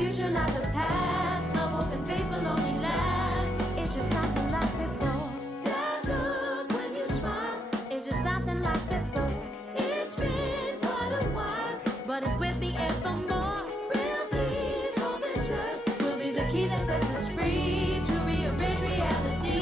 future, not the past. Love, hope, and faith will only last. It's just something like before. That look when you smile. It's just something like before. It's been quite a while, but it's with me evermore. Real peace, hold this trust will be the key that sets us free to rearrange reality.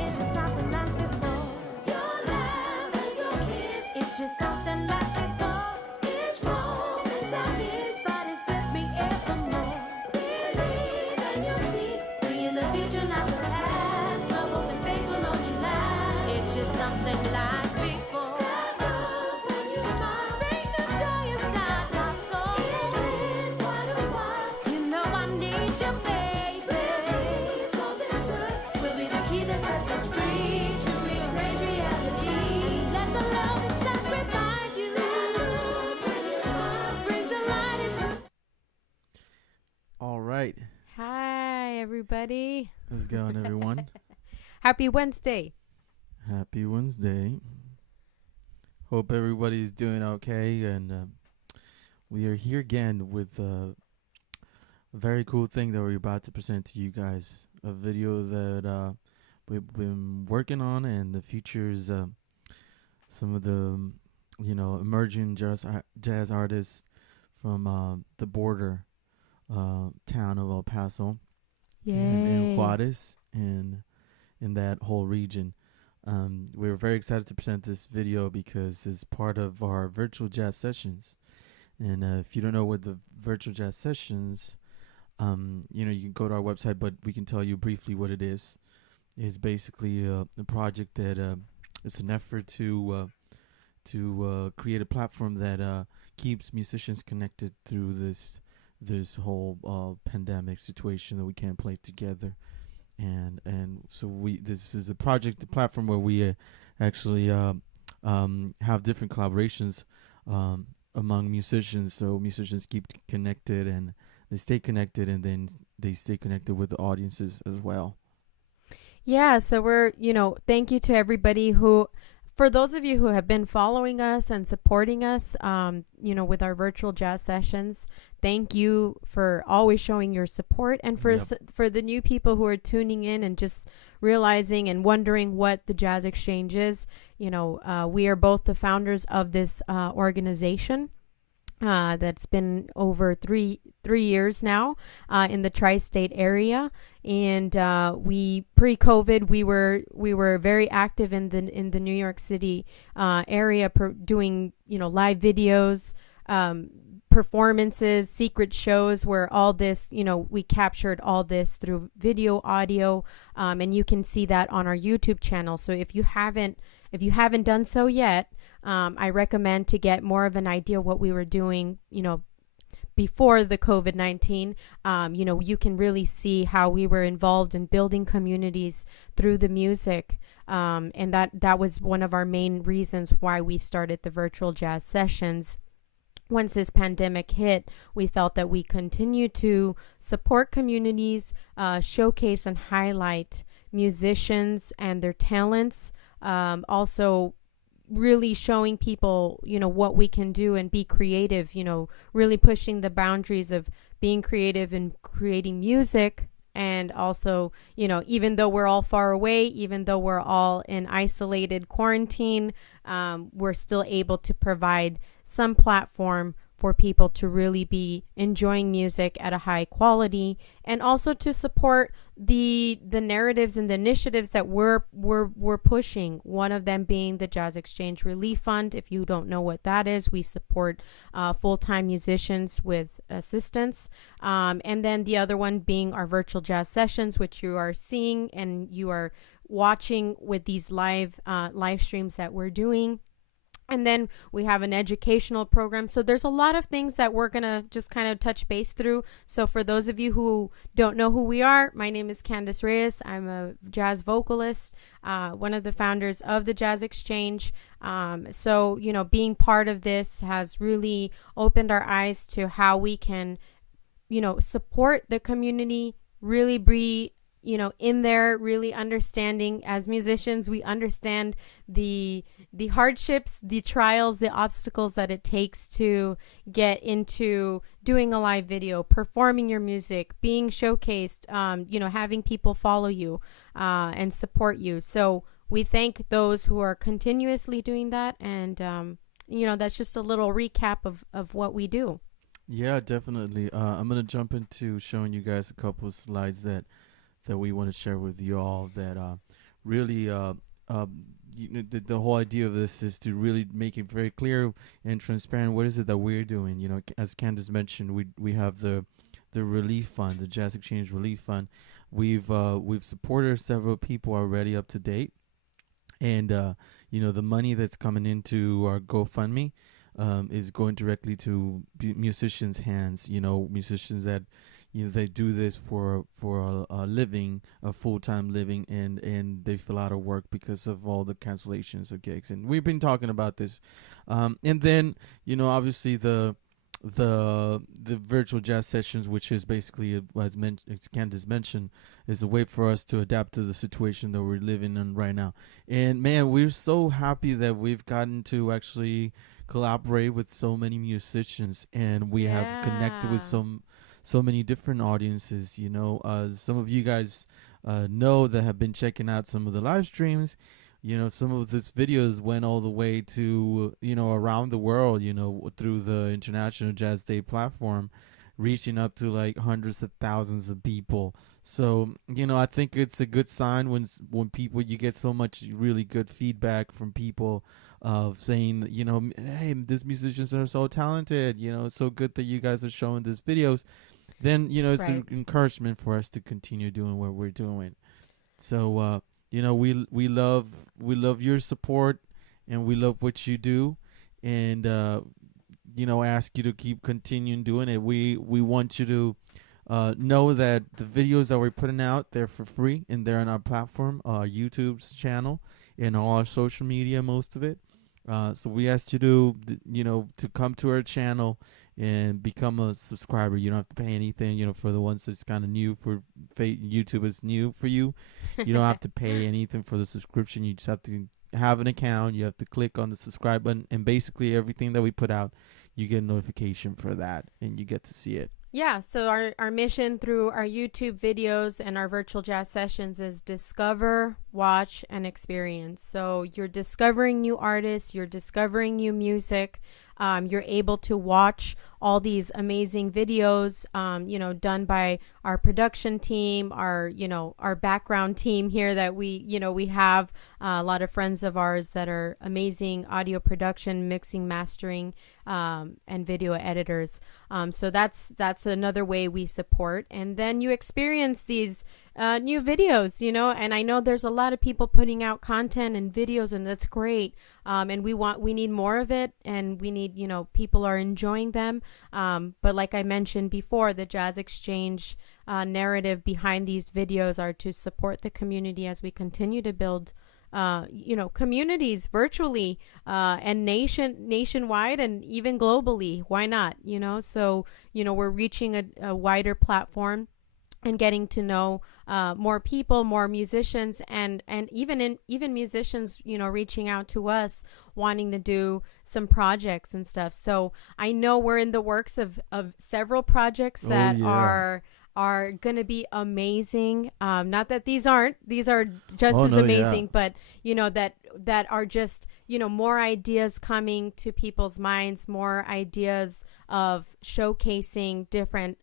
It's just something like before. Your laugh and your kiss. It's just something like before. It's moments I miss, but it's with me evermore. Believe and you'll see. We in the future, not the past. Love, hope, and faith will only last. It's just something like before. That look when you smile brings a joy inside my soul. It's been quite a while. You know I need you, baby. Please hold this earth will be the key that sets us free to rearrange reality. Let the love inside revive you. That look when you smile brings the light into. All right. Hi, everybody. How's it going, everyone? Happy Wednesday. Happy Wednesday. Hope everybody's doing okay. And we are here again with a very cool thing that we're about to present to you guys. A video that we've been working on, and the features some of the, emerging jazz artists from the border town of El Paso and Juarez and in that whole region. We were very excited to present this video because it's part of our virtual jazz sessions. And if you don't know what the virtual jazz sessions, you can go to our website, but we can tell you briefly what it is. It's basically a project that it's an effort to create a platform that keeps musicians connected through this whole pandemic situation that we can't play together. And so this is a platform where we actually have different collaborations among musicians, so musicians keep connected and they stay connected, and then they stay connected with the audiences as well. Yeah, so we're, thank you to everybody for those of you who have been following us and supporting us, with our virtual jazz sessions. Thank you for always showing your support, and for the new people who are tuning in and just realizing and wondering what the Jazz Exchange is. We are both the founders of this organization that's been over three years now in the tri-state area. And we pre-COVID we were very active in the New York City area, doing live videos, performances, secret shows, where all this we captured all this through video, audio, and you can see that on our YouTube channel. So if you haven't done so yet, I recommend to get more of an idea what we were doing before the COVID-19. You can really see how we were involved in building communities through the music. And that was one of our main reasons why we started the virtual jazz sessions. Once this pandemic hit, we felt that we continue to support communities, showcase and highlight musicians and their talents. Also really showing people, what we can do and be creative, really pushing the boundaries of being creative and creating music. And also, even though we're all far away, even though we're all in isolated quarantine, we're still able to provide some platform for people to really be enjoying music at a high quality, and also to support the narratives and the initiatives that we're pushing. One of them being the Jazz Exchange Relief Fund. If you don't know what that is, we support full-time musicians with assistance, and then the other one being our virtual jazz sessions, which you are seeing and you are watching with these live streams that we're doing. And then we have an educational program. So there's a lot of things that we're going to just kind of touch base through. So for those of you who don't know who we are, my name is Candice Reyes. I'm a jazz vocalist, one of the founders of the Jazz Exchange. So, you know, being part of this has really opened our eyes to how we can, you know, support the community, really be, you know, in there, really understanding. As musicians, we understand the hardships, the trials, the obstacles that it takes to get into doing a live video, performing your music, being showcased, you know, having people follow you and support you. So we thank those who are continuously doing that. And, you know, that's just a little recap of what we do. Yeah, definitely. I'm going to jump into showing you guys a couple of slides that we want to share with you all that really you know, the whole idea of this is to really make it very clear and transparent. What is it that we're doing? You know, as Candice mentioned, we have the relief fund, the Jazz Exchange Relief Fund. We've supported several people already up to date, and you know, the money that's coming into our GoFundMe is going directly to musicians' hands. You know, musicians that, you know, they do this for a living, a full-time living, and they feel out of work because of all the cancellations of gigs. And we've been talking about this. And then, you know, obviously the virtual jazz sessions, which is basically, as Candice mentioned, is a way for us to adapt to the situation that we're living in right now. And man, we're so happy that we've gotten to actually collaborate with so many musicians, and we have connected with so many different audiences. You know, some of you guys know that have been checking out some of the live streams. You know, some of this videos went all the way to, you know, around the world, you know, through the International Jazz Day platform, reaching up to like hundreds of thousands of people. So, you know, I think it's a good sign when people, you get so much really good feedback from people of saying, you know, hey, these musicians are so talented, you know, it's so good that you guys are showing these videos. Then, you know, it's an encouragement for us to continue doing what we're doing. So, you know, we love your support, and we love what you do, and you know, ask you to keep continuing doing it. We want you to know that the videos that we're putting out, they're for free, and they're on our platform, YouTube's channel, and all our social media, most of it. So we asked you to, you know, to come to our channel and become a subscriber. You don't have to pay anything, you know, for the ones that's kind of new for YouTube is new for you. You don't have to pay anything for the subscription. You just have to have an account. You have to click on the subscribe button, and basically everything that we put out, you get a notification for that, and you get to see it. Yeah, so our mission through our YouTube videos and our virtual jazz sessions is discover, watch, and experience. So you're discovering new artists, you're discovering new music. You're able to watch all these amazing videos, you know, done by our production team, our background team here that we have a lot of friends of ours that are amazing audio production, mixing, mastering, and video editors. So that's another way we support. And then you experience these new videos, you know, and I know there's a lot of people putting out content and videos, and that's great. And we need more of it, and we need, you know, people are enjoying them. But like I mentioned before, the Jazz Exchange narrative behind these videos are to support the community as we continue to build, you know, communities virtually, and nationwide, and even globally. Why not? You know, so, you know, we're reaching a wider platform and getting to know more people, more musicians, and even musicians, you know, reaching out to us, wanting to do some projects and stuff. So I know we're in the works of several projects that are going to be amazing. Not that these are just as amazing, but, you know, that are just more ideas coming to people's minds, more ideas of showcasing different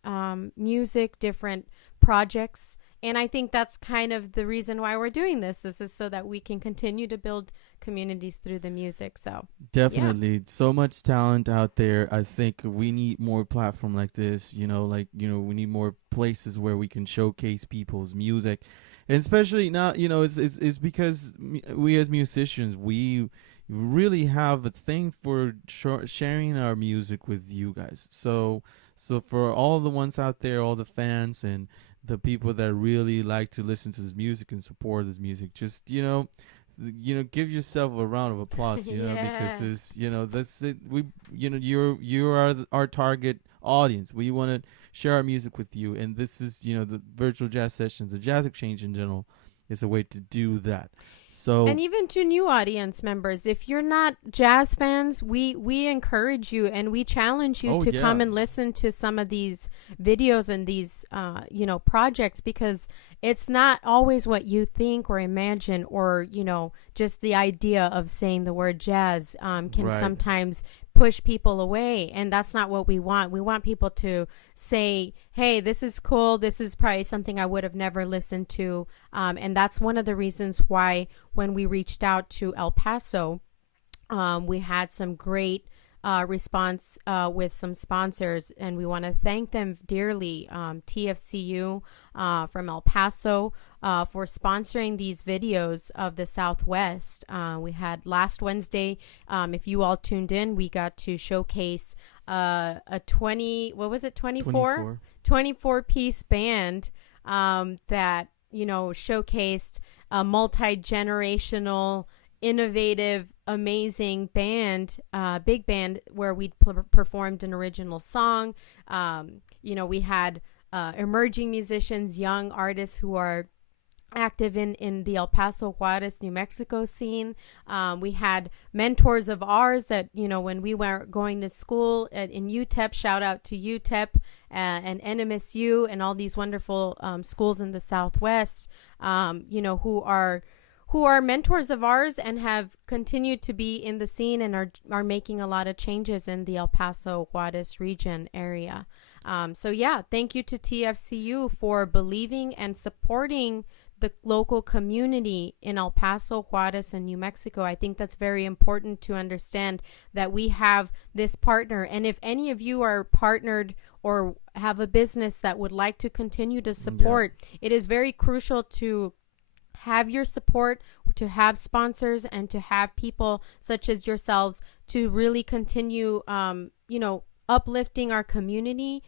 music, different projects. And I think that's kind of the reason why we're doing this. This is so that we can continue to build communities through the music. So Definitely. So much talent out there. I think we need more platform like this, we need more places where we can showcase people's music. And especially now, it's because we as musicians, we really have a thing for sharing our music with you guys. So for all the ones out there, all the fans and the people that really like to listen to this music and support this music, just give yourself a round of applause, because Yeah. it's, that's it. You are our target audience. We want to share our music with you, and this is, the virtual jazz sessions, the jazz exchange in general, is a way to do that. So And even to new audience members, if you're not jazz fans, we encourage you and we challenge you Oh, to yeah. come and listen to some of these videos and these projects, because it's not always what you think or imagine, or just the idea of saying the word jazz can Right. sometimes push people away, and that's not what we want. We want people to say, hey, this is cool, this is probably something I would have never listened to, and that's one of the reasons why when we reached out to El Paso, we had some great response with some sponsors, and we want to thank them dearly. TFCU from El Paso for sponsoring these videos of the Southwest. We had last Wednesday, if you all tuned in, we got to showcase a 24 piece band that showcased a multi-generational, innovative, amazing band, big band, where we performed an original song. We had emerging musicians, young artists who are active in the El Paso, Juarez, New Mexico scene. We had mentors of ours that, when we were going to school in UTEP, shout out to UTEP and NMSU and all these wonderful schools in the Southwest, who are mentors of ours and have continued to be in the scene and are making a lot of changes in the El Paso, Juarez region area. Thank you to TFCU for believing and supporting the local community in El Paso, Juarez, and New Mexico. I think that's very important to understand, that we have this partner. And if any of you are partnered or have a business that would like to continue to support, it is very crucial to have your support, to have sponsors, and to have people such as yourselves to really continue, uplifting our community.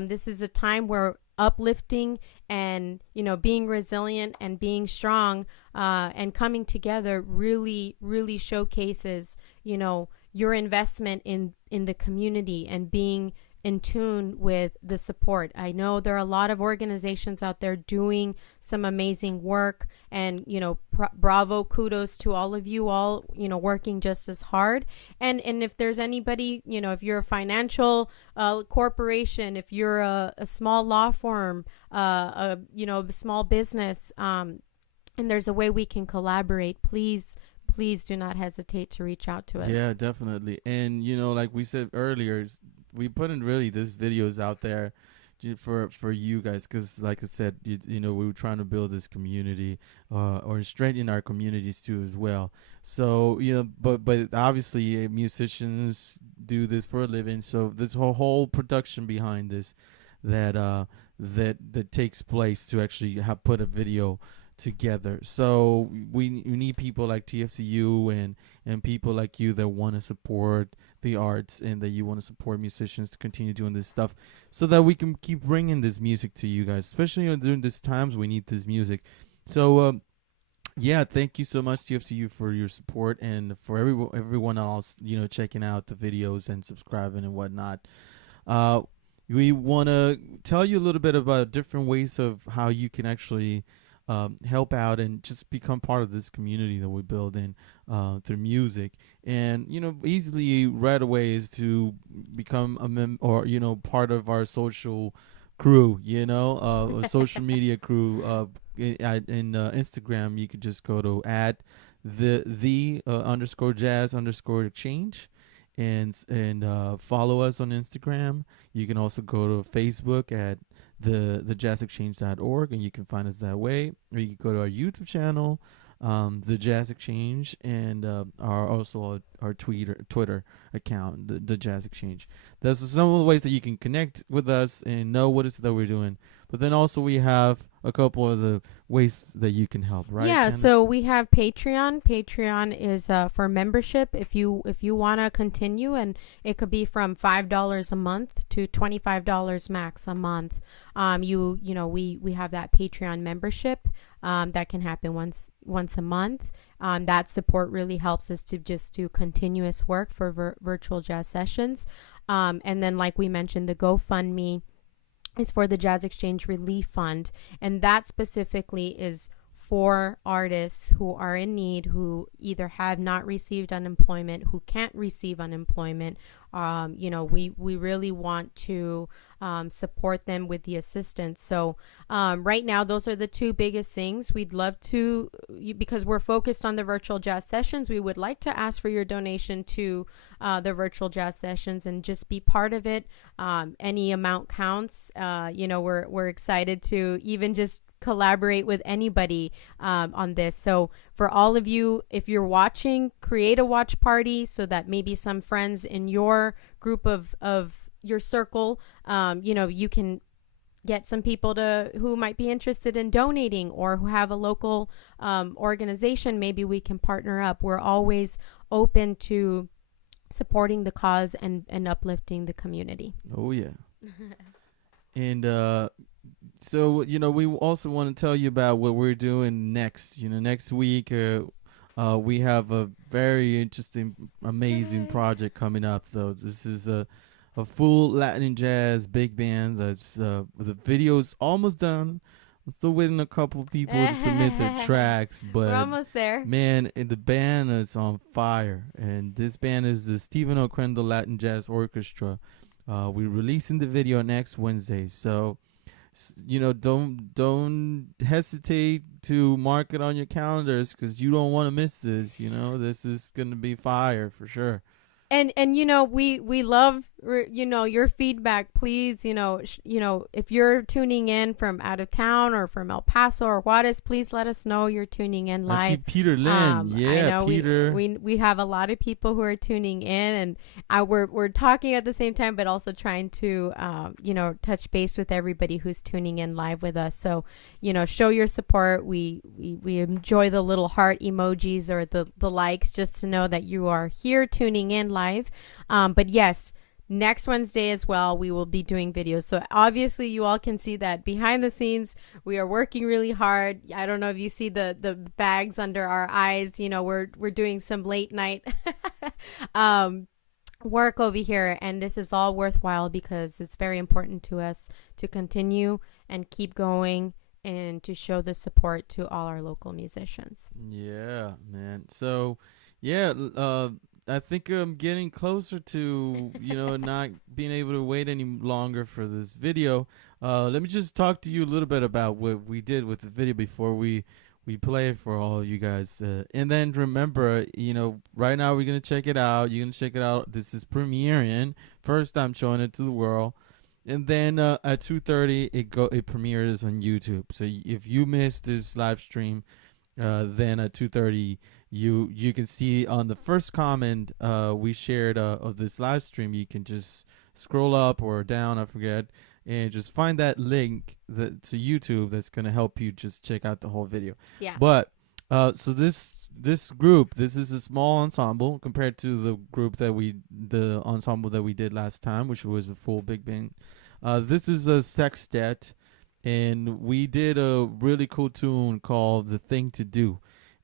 This is a time where uplifting and being resilient and being strong and coming together really showcases your investment in the community and being in tune with the support. I know there are a lot of organizations out there doing some amazing work, and bravo, kudos to all of you all, working just as hard. And if there's anybody, if you're a financial corporation, if you're a small law firm, a small business, and there's a way we can collaborate, please do not hesitate to reach out to us. Yeah, definitely. And like we said earlier, we put in really these videos out there for you guys, because like I said, we were trying to build this community or strengthen our communities too as well. So but obviously musicians do this for a living, so this whole production behind this that takes place to actually have put a video together. So we need people like TFCU and people like you that want to support the arts and that you want to support musicians to continue doing this stuff, so that we can keep bringing this music to you guys, especially during these times we need this music. So thank you so much, TFCU, for your support, and for everyone else checking out the videos and subscribing and whatnot. We want to tell you a little bit about different ways of how you can actually help out and just become part of this community that we're building through music. And easily right away is to become a part of our social crew, a social media crew. In Instagram, you could just go to the underscore jazz underscore exchange, and follow us on Instagram. You can also go to Facebook at the jazzexchange.org, and you can find us that way. Or you can go to our YouTube channel, the Jazz Exchange, and our Twitter account, the Jazz Exchange. That's some of the ways that you can connect with us and know what it is that we're doing. But then also we have a couple of the ways that you can help, right? Yeah, Candace? so we have Patreon. Patreon is for membership. If you want to continue, and it could be from $5 a month to $25 max a month. We have that Patreon membership that can happen once a month. That support really helps us to just do continuous work for virtual jazz sessions. And then, like we mentioned, the GoFundMe is for the Jazz Exchange Relief Fund, and that specifically is for artists who are in need, who either have not received unemployment, who can't receive unemployment. We really want to support them with the assistance. So right now, those are the two biggest things. We'd love to, because we're focused on the virtual jazz sessions, we would like to ask for your donation to the virtual jazz sessions and just be part of it. Any amount counts. We're excited to even just collaborate with anybody on this. So for all of you, if you're watching, create a watch party so that maybe some friends in your group of your circle, you can get some people who might be interested in donating, or who have a local organization. Maybe we can partner up. We're always open to supporting the cause and uplifting the community. Oh yeah. And so we also want to tell you about what we're doing next. Next week we have a very interesting, amazing project coming up. Though this is a full Latin jazz big band. That's the video's almost done. I'm still waiting a couple of people to submit their tracks, but we're almost there. Man, the band is on fire, and this band is the Stephen O'Crendel Latin Jazz Orchestra. We're releasing the video next Wednesday, so don't hesitate to mark it on your calendars, because you don't want to miss this. This is gonna be fire for sure. And we love your feedback. Please, if you're tuning in from out of town or from El Paso or Juarez, please let us know you're tuning in live. I see Peter Lynn. I know Peter. We have a lot of people who are tuning in, and we're talking at the same time, but also trying to touch base with everybody who's tuning in live with us. So show your support. We enjoy the little heart emojis or the likes, just to know that you are here tuning in live. But yes, next Wednesday as well, we will be doing videos. So obviously you all can see that behind the scenes, we are working really hard. I don't know if you see the bags under our eyes. We're doing some late night work over here, and this is all worthwhile because it's very important to us to continue and keep going and to show the support to all our local musicians. Yeah, man. So yeah, I think I'm getting closer to, not being able to wait any longer for this video. Let me just talk to you a little bit about what we did with the video before we play it for all of you guys. And then remember, right now we're going to check it out. You're going to check it out. This is premiering. First time showing it to the world. And then at 2:30, it premieres on YouTube. So if you missed this live stream, then at 2:30, you can see on the first comment we shared of this live stream. You can just scroll up or down, I forget, and just find that link to YouTube that's going to help you just check out the whole video. Yeah. But so this group, this is a small ensemble compared to the ensemble that we did last time, which was a full big band. This is a sextet, and we did a really cool tune called "The Thing to Do."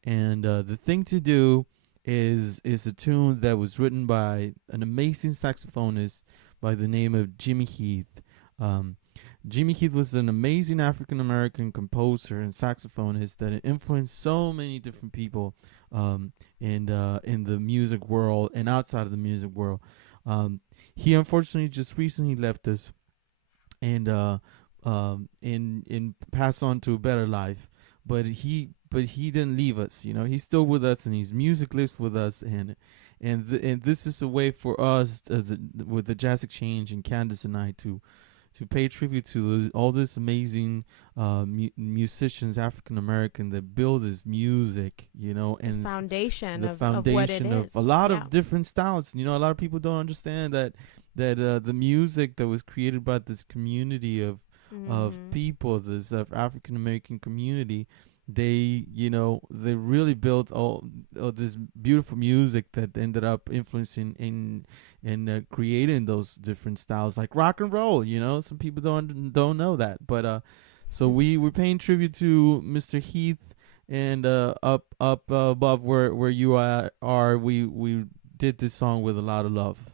And The Thing to Do is a tune that was written by an amazing saxophonist by the name of Jimmy Heath. Jimmy Heath was an amazing African-American composer and saxophonist that influenced so many different people in the music world and outside of the music world. He unfortunately just recently left us and passed on to a better life. he didn't leave us. You know, he's still with us, and he's music lives with us, and this is a way for us with the Jazz Exchange and Candace and I to pay tribute to all this amazing musicians, African American, that build this music, you know, and the foundation the of foundation what it is. a lot Yeah. of different styles. You know, a lot of people don't understand that the music that was created by this community of Mhm. people, this African American community, they really built all this beautiful music that ended up influencing in creating those different styles like rock and roll. You know, some people don't know that, but so we're paying tribute to Mr. Heath, and up above where you are, we did this song with a lot of love.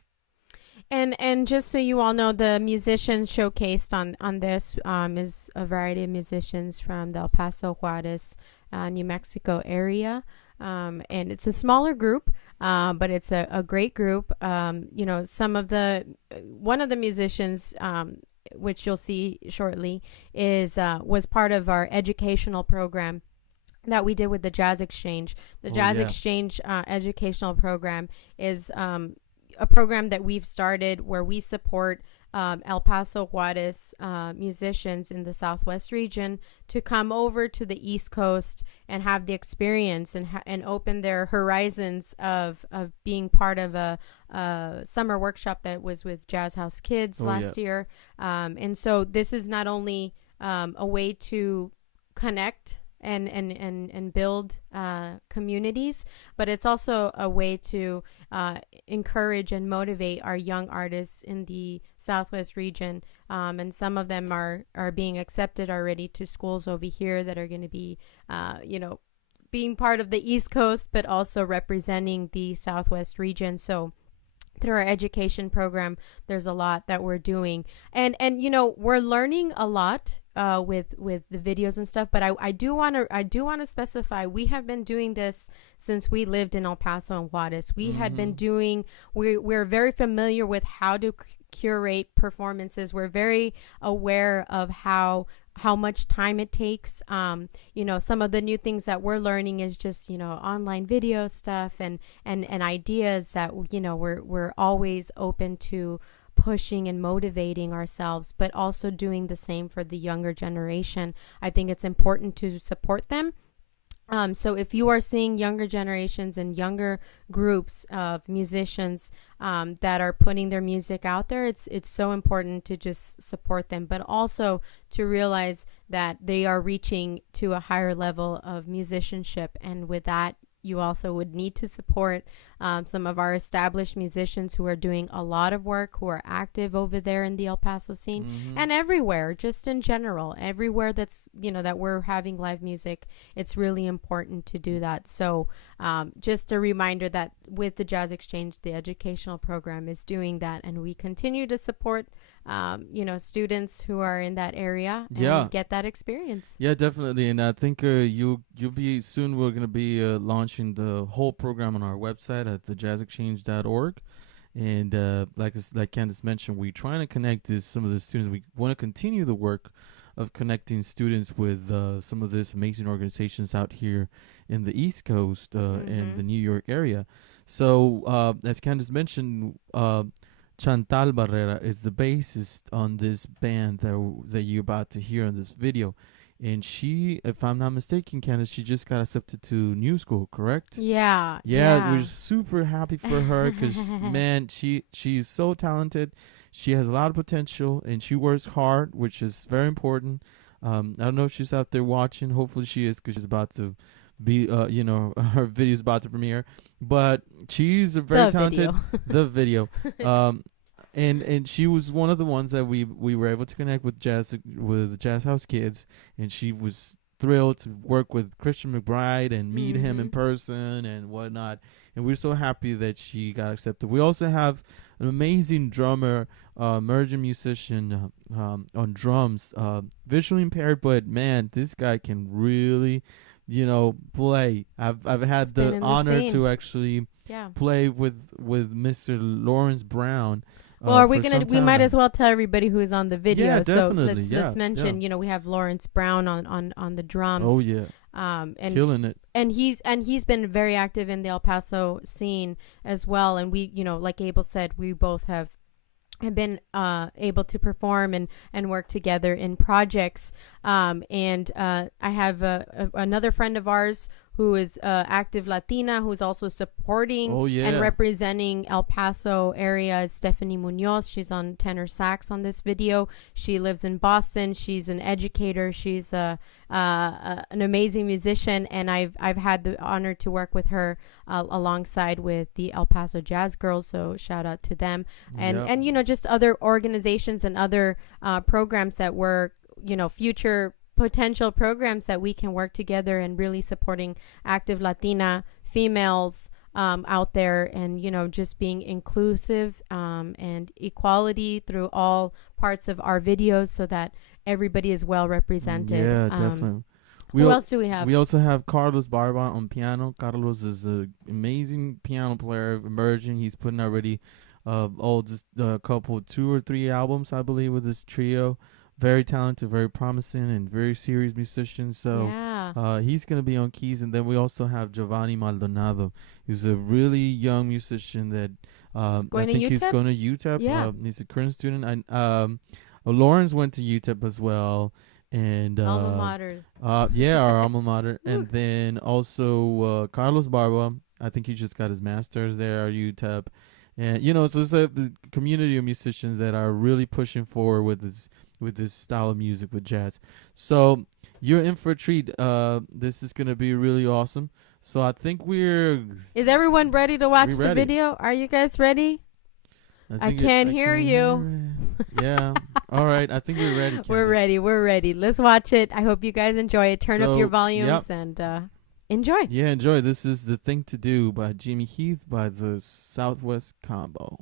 And just so you all know, the musicians showcased on this is a variety of musicians from the El Paso, Juarez, New Mexico area. And it's a smaller group, but it's a great group. You know, one of the musicians, which you'll see shortly, was part of our educational program that we did with the Jazz Exchange. The Jazz Exchange educational program is a program that we've started where we support El Paso, Juarez musicians in the Southwest region to come over to the East Coast and have the experience and open their horizons of being part of a summer workshop that was with Jazz House Kids last year. And so this is not only a way to connect and build communities, but it's also a way to encourage and motivate our young artists in the Southwest region. And some of them are being accepted already to schools over here that are going to be, being part of the East Coast, but also representing the Southwest region. So through our education program, there's a lot that we're doing, and we're learning a lot with the videos and stuff. But I do want to specify, we have been doing this since we lived in El Paso and Juarez. We had been doing. We're very familiar with how to curate performances. We're very aware of how much time it takes. Some of the new things that we're learning is just, online video stuff and ideas that, we're always open to pushing and motivating ourselves, but also doing the same for the younger generation. I think it's important to support them. So if you are seeing younger generations and younger groups of musicians that are putting their music out there, it's so important to just support them, but also to realize that they are reaching to a higher level of musicianship. And with that, you also would need to support some of our established musicians who are doing a lot of work, who are active over there in the El Paso scene and everywhere, just in general, everywhere that's, that we're having live music. It's really important to do that. So just a reminder that with the Jazz Exchange, the educational program is doing that, and we continue to support students who are in that area and get that experience. Yeah, definitely. And I think you'll be soon. We're gonna be launching the whole program on our website at thejazzexchange.org. And like Candace mentioned, we're trying to connect some of the students. We want to continue the work of connecting students with some of these amazing organizations out here in the East Coast and the New York area. So as Candace mentioned, Chantal Barrera is the bassist on this band that you're about to hear in this video. And she, if I'm not mistaken, Candace, she just got accepted to New School, correct? Yeah. We're super happy for her because, man, she's so talented. She has a lot of potential, and she works hard, which is very important. I don't know if she's out there watching. Hopefully she is, because she's about to be, her video's about to premiere. But she's a very talented. The video. And she was one of the ones that we were able to connect with Jazz House Kids, and she was thrilled to work with Christian McBride and meet him in person and whatnot. And we're so happy that she got accepted. We also have an amazing drummer, emerging musician on drums, visually impaired, but man, this guy can really, play. I've had the honor to actually play with Mr. Lawrence Brown. Well, we might as well tell everybody who's on the video. Yeah, so definitely. let's mention, we have Lawrence Brown on the drums. Oh, yeah. And killing it. and he's been very active in the El Paso scene as well. And we, like Abel said, we both have been able to perform and work together in projects. And I have another friend of ours who is active Latina, who's also supporting and representing El Paso area, Stephanie Munoz. She's on tenor sax on this video. She lives in Boston. She's an educator. She's an amazing musician, and I've had the honor to work with her alongside with the El Paso Jazz Girls. So shout out to them, and just other organizations and other programs that were future potential programs that we can work together and really supporting active Latina females out there, and just being inclusive and equality through all parts of our videos so that everybody is well represented. Yeah, definitely. Who else do we have? We also have Carlos Barba on piano. Carlos is an amazing piano player, emerging. He's putting already just a couple, 2 or 3 albums, I believe, with this trio. Very talented, very promising, and very serious musician. So he's going to be on keys. And then we also have Giovanni Maldonado, who's a really young musician that I think he's going to UTEP. Yeah. He's a current student. Lawrence went to UTEP as well. And alma mater. Our alma mater. And then also Carlos Barba, I think he just got his master's there at UTEP. And so it's a community of musicians that are really pushing forward with this style of music with jazz. So you're in for a treat. This is gonna be really awesome. So I think Is everyone ready to watch the video? Are you guys ready? I can't hear you. Yeah. All right. I think we're ready. We're ready. Let's watch it. I hope you guys enjoy it. Turn up your volumes and enjoy. Yeah, enjoy. This is The Thing to Do by Jimmy Heath by the Southwest Combo.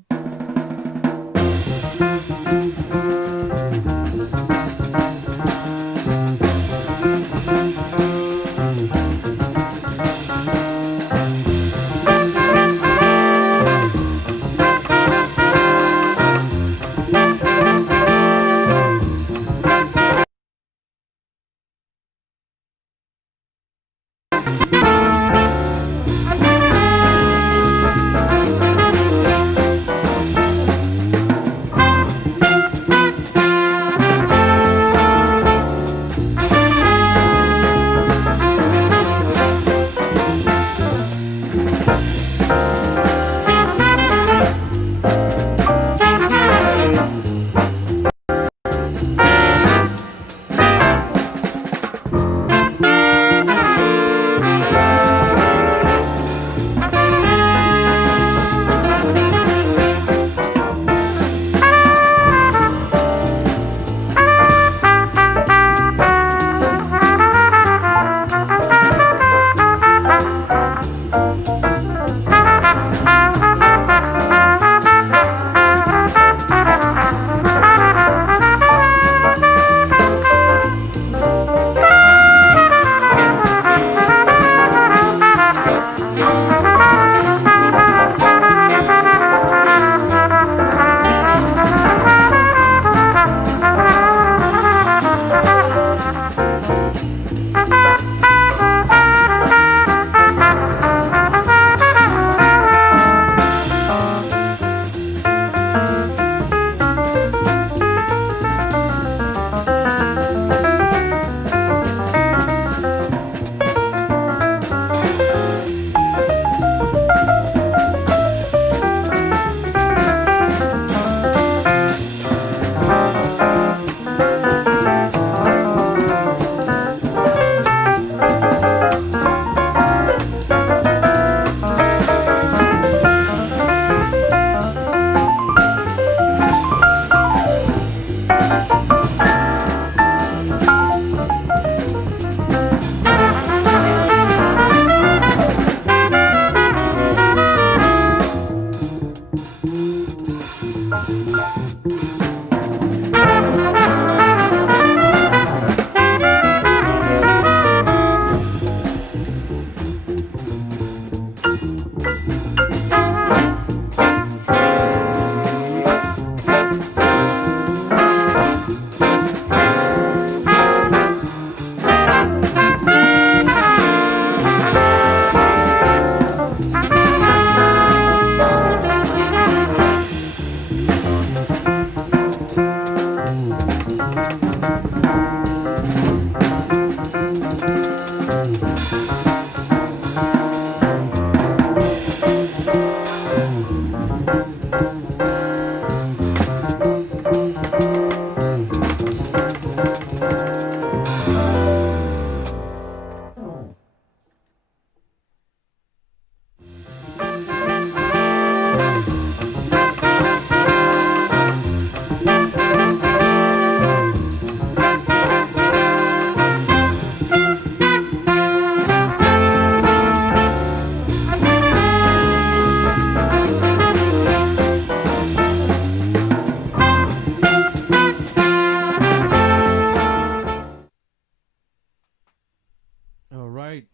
right.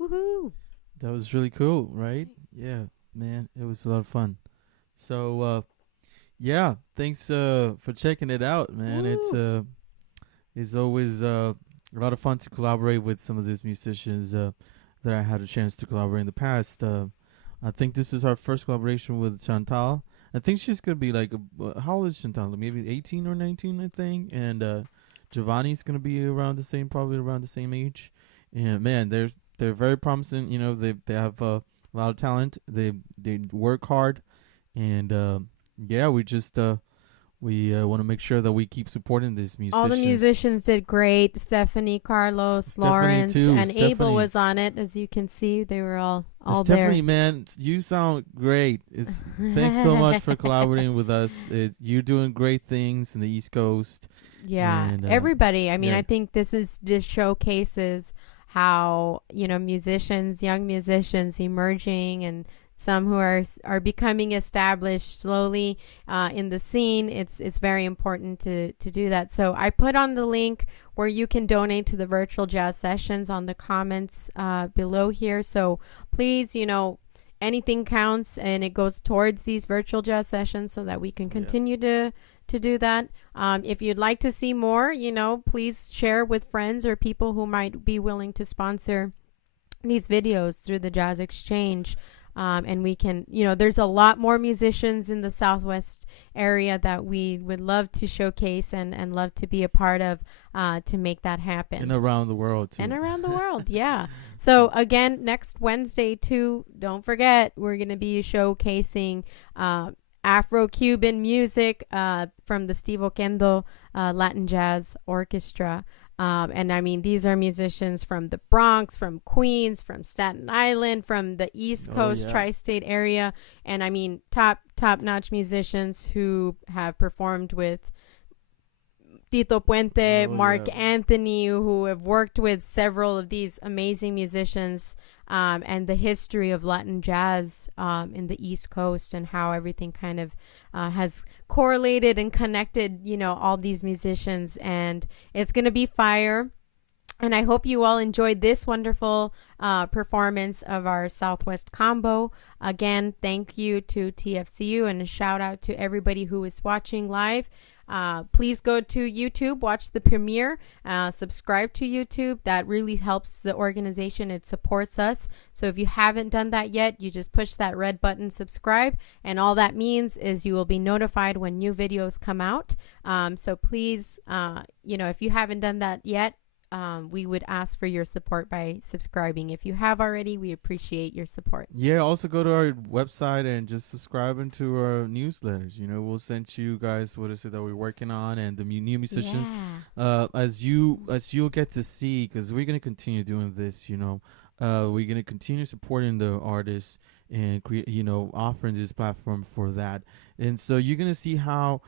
Woohoo! That was really cool, right? Yeah, man, it was a lot of fun. So, yeah, thanks for checking it out, man. Woo. It's always a lot of fun to collaborate with some of these musicians that I had a chance to collaborate in the past. I think this is our first collaboration with Chantal. I think she's gonna be like, how old is Chantal? Maybe 18 or 19, I think. And Giovanni's gonna be around the same, probably around the same age. And man, they're very promising. You know, they have a lot of talent. They work hard, and yeah, we want to make sure that we keep supporting these musicians. All the musicians did great. Stephanie, Carlos, Lawrence, too. and Abel Stephanie. was on it. As you can see, they were all Stephanie, there. man, you sound great. Thanks so much for collaborating with us. You're doing great things in the East Coast. Yeah, And, everybody. I mean, yeah. I think this just showcases how, musicians, young musicians emerging, and some who are becoming established slowly in the scene. It's very important to do that. So I put on the link where you can donate to the virtual jazz sessions on the comments below here. So please, anything counts, and it goes towards these virtual jazz sessions so that we can continue to do that. If you'd like to see more, please share with friends or people who might be willing to sponsor these videos through the Jazz Exchange. And we can, there's a lot more musicians in the Southwest area that we would love to showcase and love to be a part of to make that happen. And around the world, too. And around the world, yeah. So, again, next Wednesday, too, don't forget, we're going to be showcasing Afro-Cuban music from the Steve Oquendo Latin Jazz Orchestra. And I mean, these are musicians from the Bronx, from Queens, from Staten Island, from the East Coast tri-state area. And I mean, top-notch musicians who have performed with Tito Puente, Mark Anthony, who have worked with several of these amazing musicians, and the history of Latin jazz in the East Coast, and how everything kind of has correlated and connected, all these musicians. And it's going to be fire. And I hope you all enjoyed this wonderful performance of our Southwest combo. Again, thank you to TFCU, and a shout out to everybody who is watching live. Please go to YouTube, watch the premiere, subscribe to YouTube. That really helps the organization. It supports us. So if you haven't done that yet, you just push that red button, subscribe, and all that means is you will be notified when new videos come out. So please, if you haven't done that yet, we would ask for your support by subscribing. If you have already, we appreciate your support. Yeah, also go to our website and just subscribe into our newsletters. We'll send you guys what is it that we're working on, and the new musicians. As you'll get to see, because we're gonna continue doing this. We're gonna continue supporting the artists and offering this platform for that. And so you're gonna see how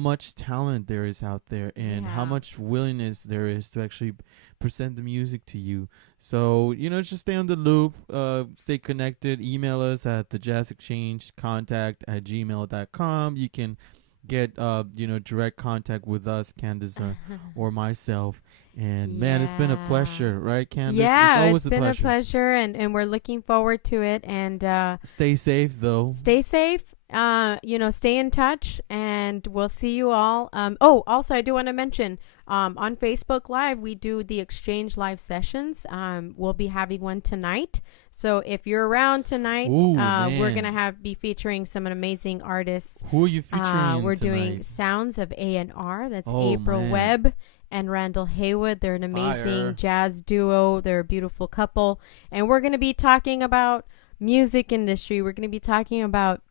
much talent there is out there, and how much willingness there is to actually present the music to you. So, just stay on the loop, stay connected, email us at the Jazz Exchange contact@gmail.com. You can get, direct contact with us, Candace or myself. And man, it's been a pleasure, right, Candace? Yeah, it's always been a pleasure, and we're looking forward to it. And stay safe, though. Stay safe. Stay in touch, and we'll see you all. Also, I do want to mention, on Facebook Live, we do the Exchange Live sessions. We'll be having one tonight. So if you're around tonight, we're going to be featuring some amazing artists. Who are you featuring We're tonight? doing Sounds of A&R. That's April Webb and Randall Haywood. They're an amazing jazz duo. They're a beautiful couple. And we're going to be talking about music industry. We're going to be talking about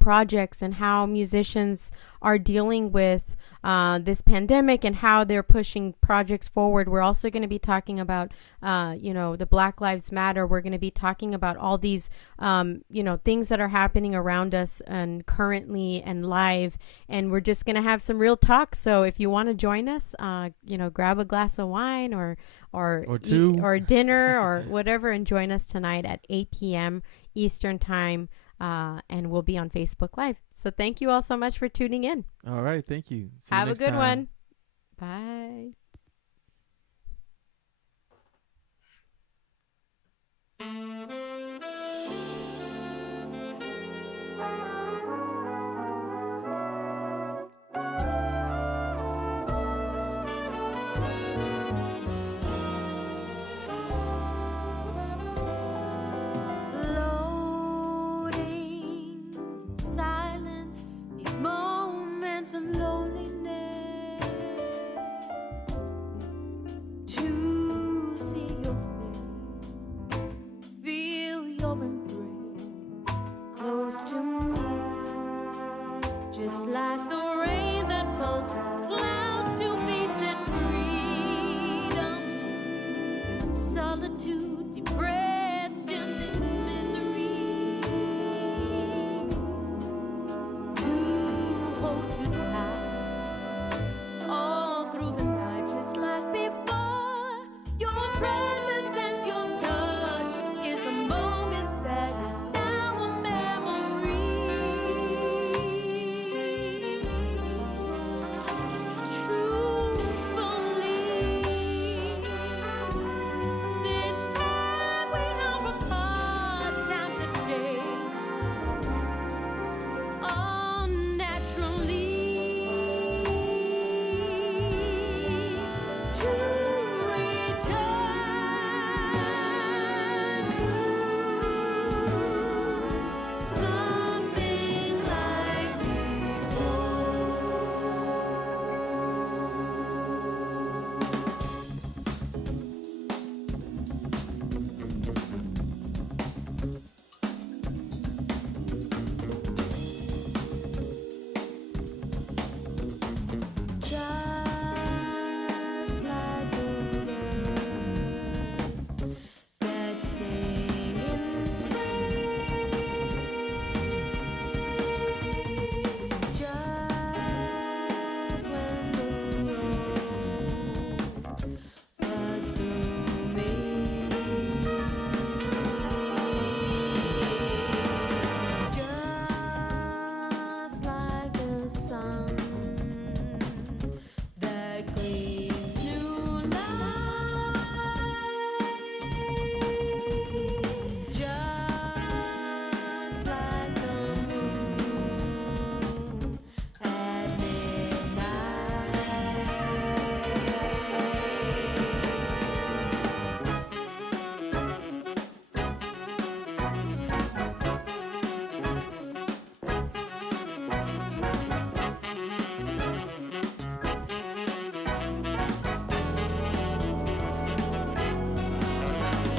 projects and how musicians are dealing with this pandemic and how they're pushing projects forward. We're also going to be talking about, the Black Lives Matter. We're going to be talking about all these, things that are happening around us and currently and live. And we're just going to have some real talk. So if you want to join us, grab a glass of wine or two or dinner or whatever, and join us tonight at 8 p.m. Eastern Time. And we'll be on Facebook Live. So thank you all so much for tuning in. All right. Thank you. See Have you a good time. one. Bye. to